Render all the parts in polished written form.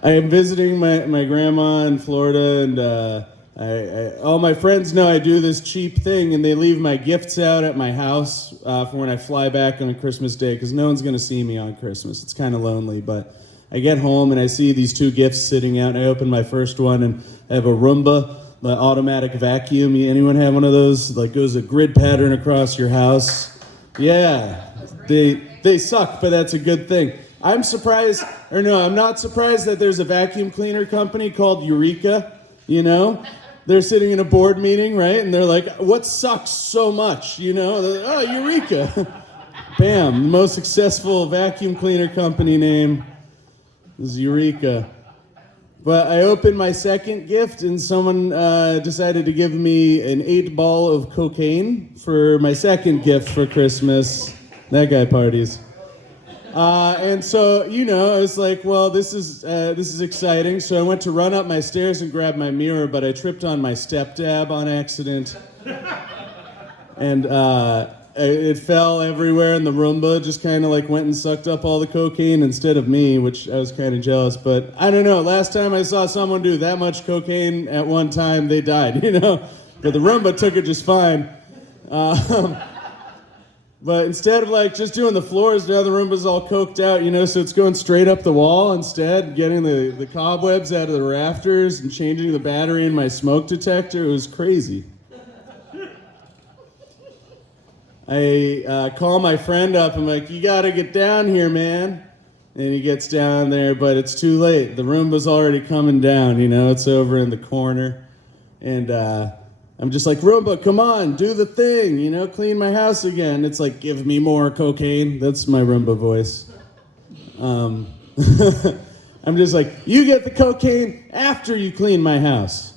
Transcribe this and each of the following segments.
I am visiting my grandma in Florida, and all my friends know I do this cheap thing, and they leave my gifts out at my house for when I fly back on a Christmas day, because no one's going to see me on Christmas. It's kind of lonely, but I get home and I see these two gifts sitting out, and I open my first one, and I have a Roomba, the automatic vacuum. Anyone have one of those? Like, goes a grid pattern across your house. Yeah, they suck, but that's a good thing. I'm not surprised that there's a vacuum cleaner company called Eureka, They're sitting in a board meeting, right? And they're like, what sucks so much, They're like, oh, Eureka. Bam, the most successful vacuum cleaner company name is Eureka. But I opened my second gift, and someone decided to give me an 8-ball of cocaine for my second gift for Christmas. That guy parties. And so, I was like, well, this is exciting. So I went to run up my stairs and grab my mirror, but I tripped on my step dab on accident. And it fell everywhere, and the Roomba just kind of like went and sucked up all the cocaine instead of me, which I was kind of jealous. But I don't know, last time I saw someone do that much cocaine at one time, they died, But the Roomba took it just fine. But instead of like just doing the floors, now the Roomba's all coked out, so it's going straight up the wall instead, getting the cobwebs out of the rafters and changing the battery in my smoke detector. It was crazy. I call my friend up. I'm like, you got to get down here, man. And he gets down there, but it's too late. The Roomba's already coming down, it's over in the corner. And I'm just like, Roomba, come on, do the thing, clean my house again. It's like, give me more cocaine. That's my Roomba voice. I'm just like, you get the cocaine after you clean my house.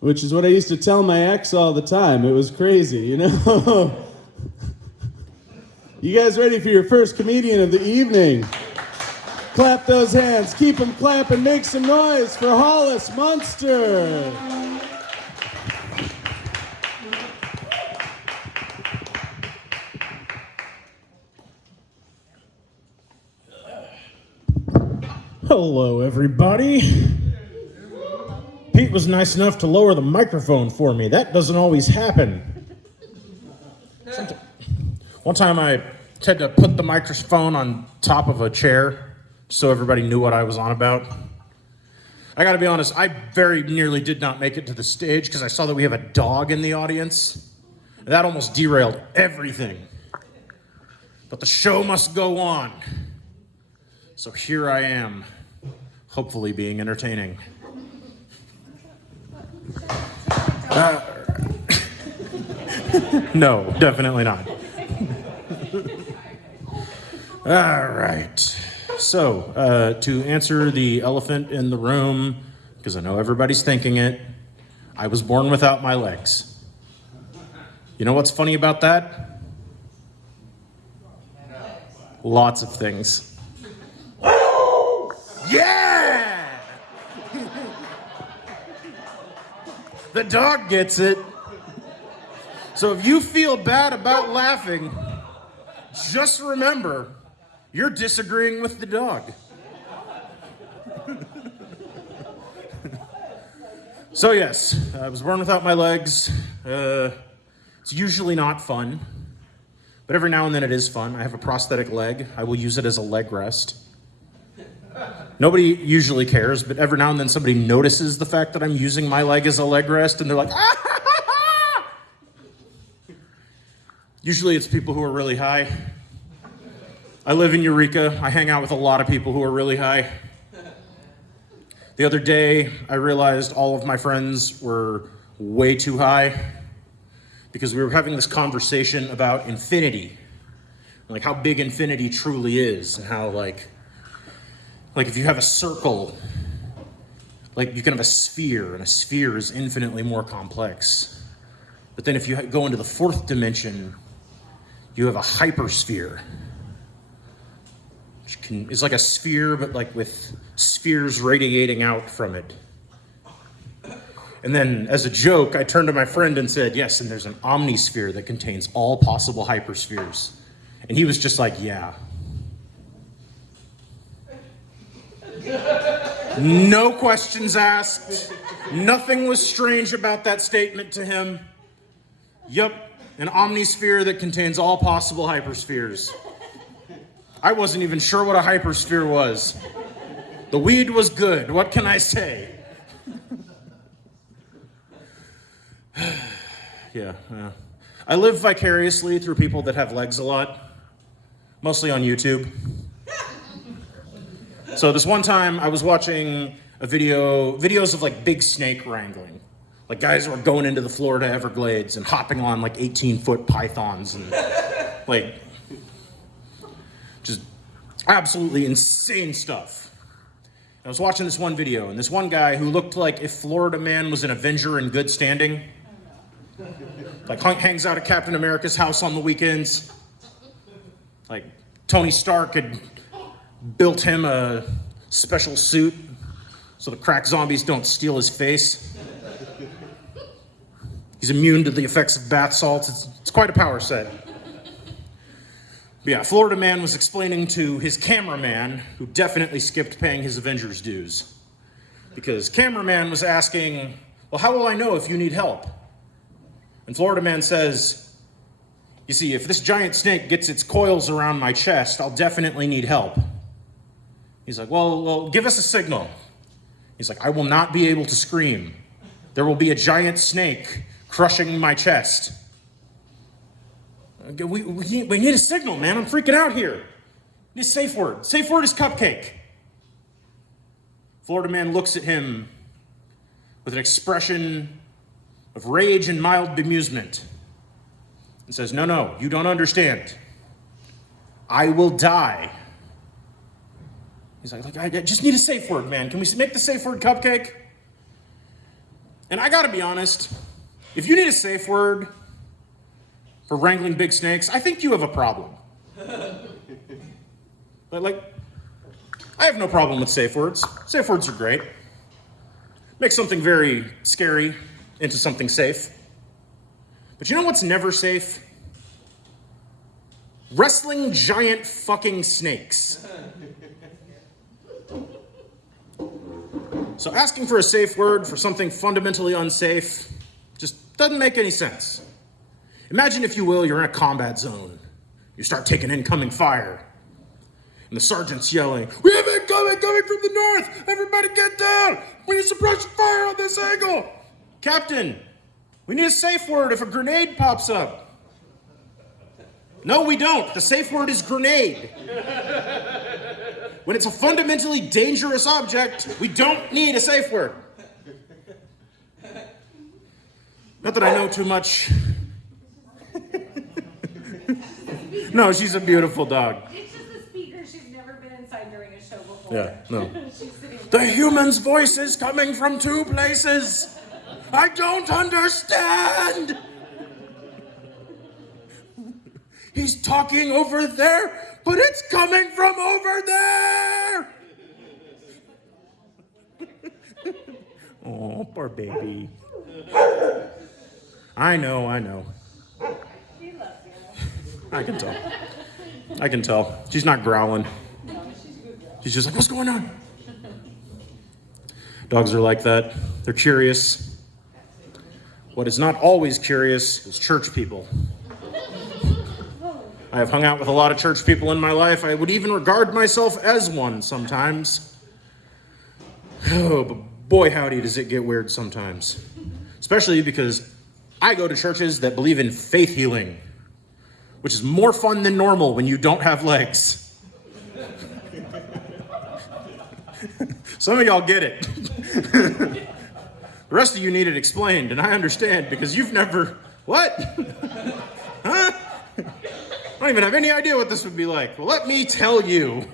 Which is what I used to tell my ex all the time. It was crazy, You guys ready for your first comedian of the evening? Clap those hands, keep them clapping, make some noise for Hollis, Muenster. Hello, everybody. Pete was nice enough to lower the microphone for me. That doesn't always happen. One time I had to put the microphone on top of a chair so everybody knew what I was on about. I gotta be honest, I very nearly did not make it to the stage because I saw that we have a dog in the audience. That almost derailed everything. But the show must go on. So here I am, hopefully being entertaining. No, definitely not. All right. So, to answer the elephant in the room, because I know everybody's thinking it, I was born without my legs. You know what's funny about that? Lots of things. Yeah! The dog gets it. So if you feel bad about laughing, just remember, you're disagreeing with the dog. So yes, I was born without my legs. It's usually not fun, but every now and then it is fun. I have a prosthetic leg. I will use it as a leg rest. Nobody usually cares, but every now and then somebody notices the fact that I'm using my leg as a leg rest, and they're like, ah! Usually it's people who are really high. I live in Eureka. I hang out with a lot of people who are really high. The other day, I realized all of my friends were way too high because we were having this conversation about infinity, like how big infinity truly is, and how like if you have a circle, like you can have a sphere, and a sphere is infinitely more complex. But then if you go into the fourth dimension, you have a hypersphere, which is like a sphere, but like with spheres radiating out from it. And then as a joke, I turned to my friend and said, yes, and there's an omnisphere that contains all possible hyperspheres. And he was just like, yeah. No questions asked. Nothing was strange about that statement to him. Yup, an omnisphere that contains all possible hyperspheres. I wasn't even sure what a hypersphere was. The weed was good, what can I say? Yeah. I live vicariously through people that have legs a lot, mostly on YouTube. So this one time I was watching videos of like big snake wrangling. Like guys who are going into the Florida Everglades and hopping on like 18-foot pythons and like just absolutely insane stuff. I was watching this one video and this one guy who looked like if Florida Man was an Avenger in good standing, like hangs out at Captain America's house on the weekends. Like Tony Stark had built him a special suit so the crack zombies don't steal his face. He's immune to the effects of bath salts. It's quite a power set. But yeah, Florida Man was explaining to his cameraman, who definitely skipped paying his Avengers dues, because cameraman was asking, well, how will I know if you need help? And Florida Man says, you see, if this giant snake gets its coils around my chest, I'll definitely need help. He's like, well, give us a signal. He's like, I will not be able to scream. There will be a giant snake crushing my chest. We need a signal, man. I'm freaking out here. We need a safe word. Safe word is cupcake. Florida Man looks at him with an expression of rage and mild bemusement and says, no, you don't understand. I will die. He's like, I just need a safe word, man. Can we make the safe word cupcake? And I gotta be honest, if you need a safe word for wrangling big snakes, I think you have a problem. But I have no problem with safe words. Safe words are great. Make something very scary into something safe. But you know what's never safe? Wrestling giant fucking snakes. So asking for a safe word for something fundamentally unsafe just doesn't make any sense. Imagine, if you will, you're in a combat zone. You start taking incoming fire. And the sergeant's yelling, we have incoming coming from the north! Everybody get down! We need suppression fire on this angle! Captain, we need a safe word if a grenade pops up. No, we don't. The safe word is grenade. When it's a fundamentally dangerous object, we don't need a safe word. Not that I know too much. No, she's a beautiful dog. It's just the speaker. She's never been inside during a show before. Yeah, no. She's sitting The human's voice is coming from two places. I don't understand. He's talking over there, but it's coming from over there. Oh, poor baby. I know. She loves you. I can tell. She's not growling. No, she's a good girl. She's just like, what's going on? Dogs are like that. They're curious. What is not always curious is church people. I have hung out with a lot of church people in my life. I would even regard myself as one sometimes. Oh, but boy, howdy, does it get weird sometimes. Especially because I go to churches that believe in faith healing, which is more fun than normal when you don't have legs. Some of y'all get it. The rest of you need it explained, and I understand because you've never... What? Huh? I don't even have any idea what this would be like. Well, let me tell you.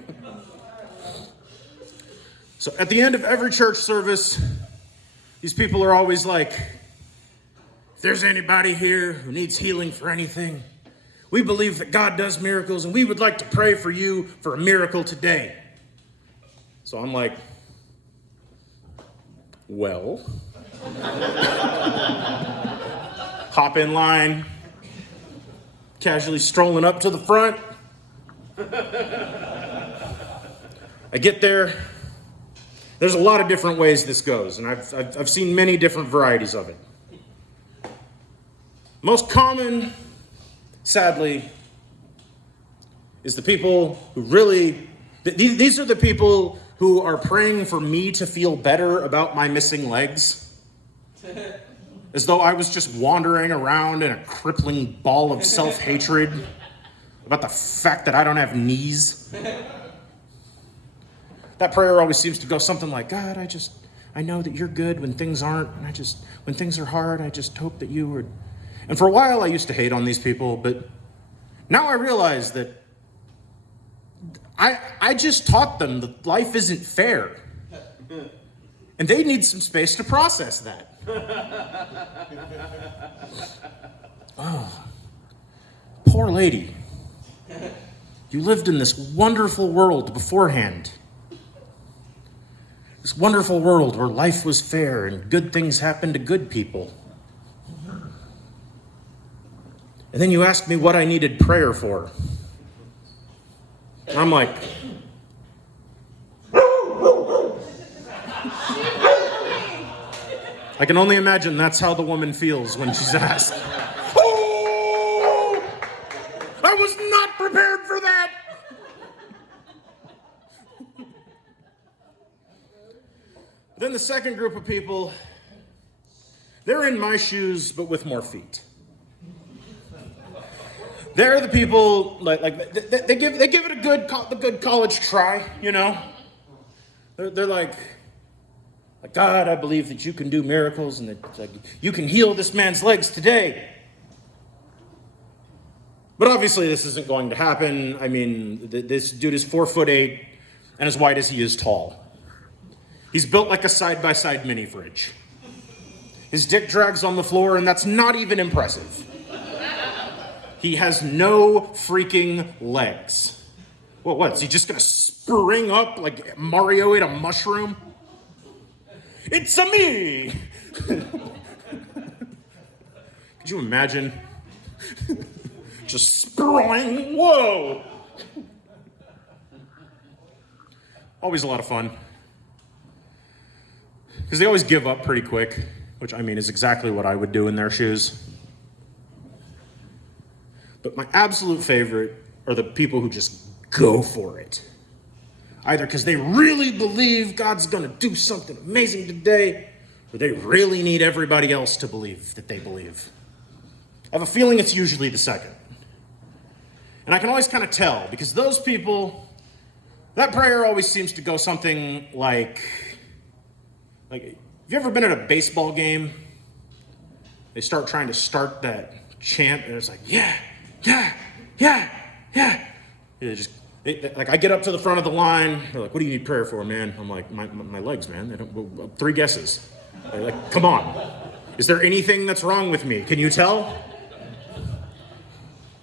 So at the end of every church service, these people are always like, if there's anybody here who needs healing for anything, we believe that God does miracles, and we would like to pray for you for a miracle today. So I'm like, well, hop in line, casually strolling up to the front. I get there, There's a lot of different ways this goes, and I've seen many different varieties of it. Most common, sadly, is the people who really, these are the people who are praying for me to feel better about my missing legs. As though I was just wandering around in a crippling ball of self-hatred about the fact that I don't have knees. That prayer always seems to go something like, God, I know that you're good when things aren't, and when things are hard, I just hope that you would. And for a while I used to hate on these people, but now I realize that I just taught them that life isn't fair. And they need some space to process that. Oh, poor lady. You lived in this wonderful world beforehand. This wonderful world where life was fair and good things happened to good people. And then you asked me what I needed prayer for. And I'm like, I can only imagine that's how the woman feels when she's asked. Oh! I was not prepared for that! Then the second group of people, they're in my shoes, but with more feet. They're the people, they give it a good college try, you know? They're like, God, I believe that you can do miracles and that you can heal this man's legs today. But obviously this isn't going to happen. I mean, this dude is 4'8" and as wide as he is tall. He's built like a side-by-side mini fridge. His dick drags on the floor, and that's not even impressive. He has no freaking legs. What? Is he just gonna spring up like Mario ate a mushroom? It's a me! Could you imagine? Just sprawling, whoa! Always a lot of fun. Because they always give up pretty quick, which I mean is exactly what I would do in their shoes. But my absolute favorite are the people who just go for it. Either because they really believe God's gonna do something amazing today, or they really need everybody else to believe that they believe. I have a feeling it's usually the second. And I can always kind of tell, because those people, that prayer always seems to go something like, have you ever been at a baseball game? They start trying to start that chant, and it's like, yeah. I get up to the front of the line. They're like, what do you need prayer for, man? I'm like, my legs, man. They don't, 3 guesses. They're like, come on. Is there anything that's wrong with me? Can you tell?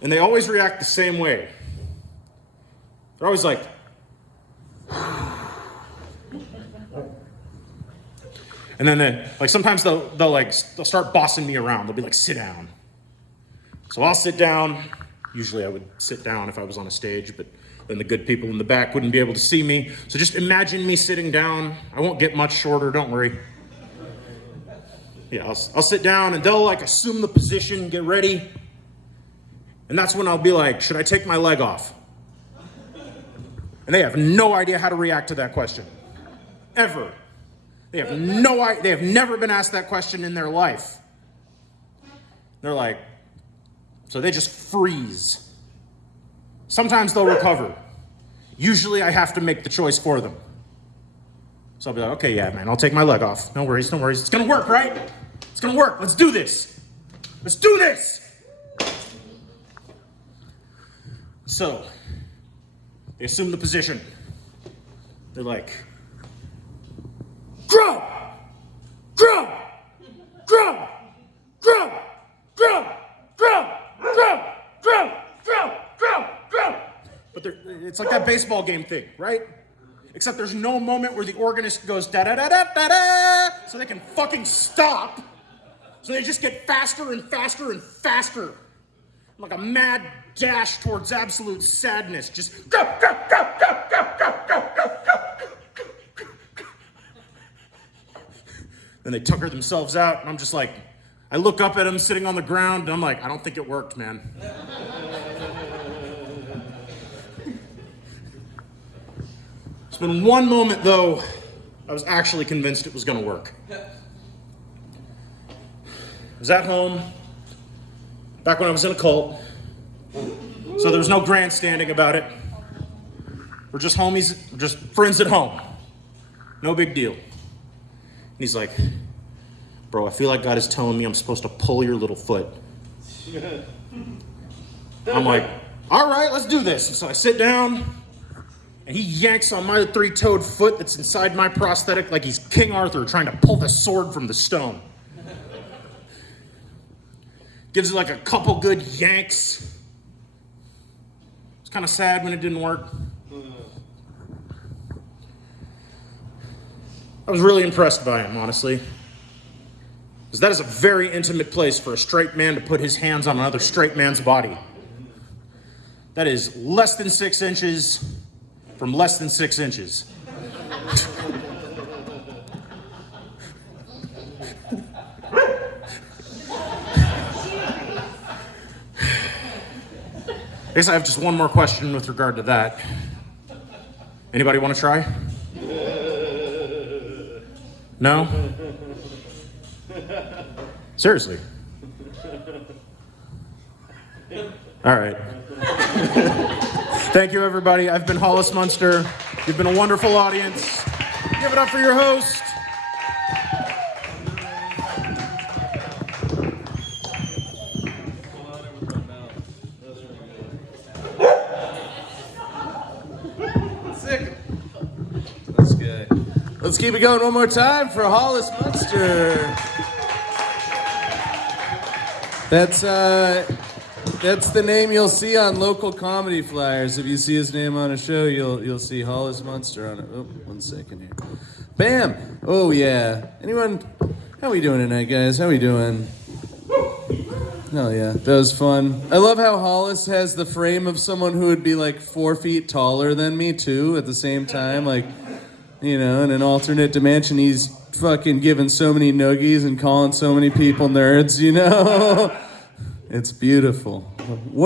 And they always react the same way. They're always like, and then sometimes they'll start bossing me around. They'll be like, sit down. So I'll sit down. Usually I would sit down if I was on a stage, but then the good people in the back wouldn't be able to see me. So just imagine me sitting down. I won't get much shorter, don't worry. Yeah, I'll sit down and they'll assume the position, get ready. And that's when I'll be like, should I take my leg off? And they have no idea how to react to that question. Ever. They have never been asked that question in their life. They're like, so they just freeze. Sometimes they'll recover. Usually I have to make the choice for them. So I'll be like, okay, yeah, man, I'll take my leg off. No worries. It's gonna work, right? It's gonna work. Let's do this. So, they assume the position. They're like, grow! But it's like that baseball game thing, right? Except there's no moment where the organist goes da-da-da-da-da-da, so they can fucking stop. So they just get faster and faster and faster. Like a mad dash towards absolute sadness. Just go. Then they tucker themselves out, and I'm just like, I look up at him sitting on the ground, and I'm like, I don't think it worked, man. It's been one moment, though, I was actually convinced it was going to work. I was at home, back when I was in a cult, so there was no grandstanding about it. We're just homies, we're just friends at home. No big deal. And he's like, bro, I feel like God is telling me I'm supposed to pull your little foot. I'm like, all right, let's do this. And so I sit down, and he yanks on my three-toed foot that's inside my prosthetic like he's King Arthur trying to pull the sword from the stone. Gives it like a couple good yanks. It's kind of sad when it didn't work. I was really impressed by him, honestly. Because that is a very intimate place for a straight man to put his hands on another straight man's body. That is less than 6 inches from less than 6 inches. I guess I have just one more question with regard to that. Anybody want to try? No? Seriously? All right. Thank you, everybody. I've been Hollis Muenster. You've been a wonderful audience. Give it up for your host. Sick. That's good. Let's keep it going one more time for Hollis Muenster. That's the name you'll see on local comedy flyers. If you see his name on a show, you'll see Hollis Muenster on it. Oh, 1 second here. Bam! Oh yeah. Anyone? How we doing tonight, guys? How we doing? Hell yeah, that was fun. I love how Hollis has the frame of someone who would be like 4 feet taller than me too. At the same time, like, you know, in an alternate dimension, he's fucking giving so many noogies and calling so many people nerds. You know, it's beautiful. What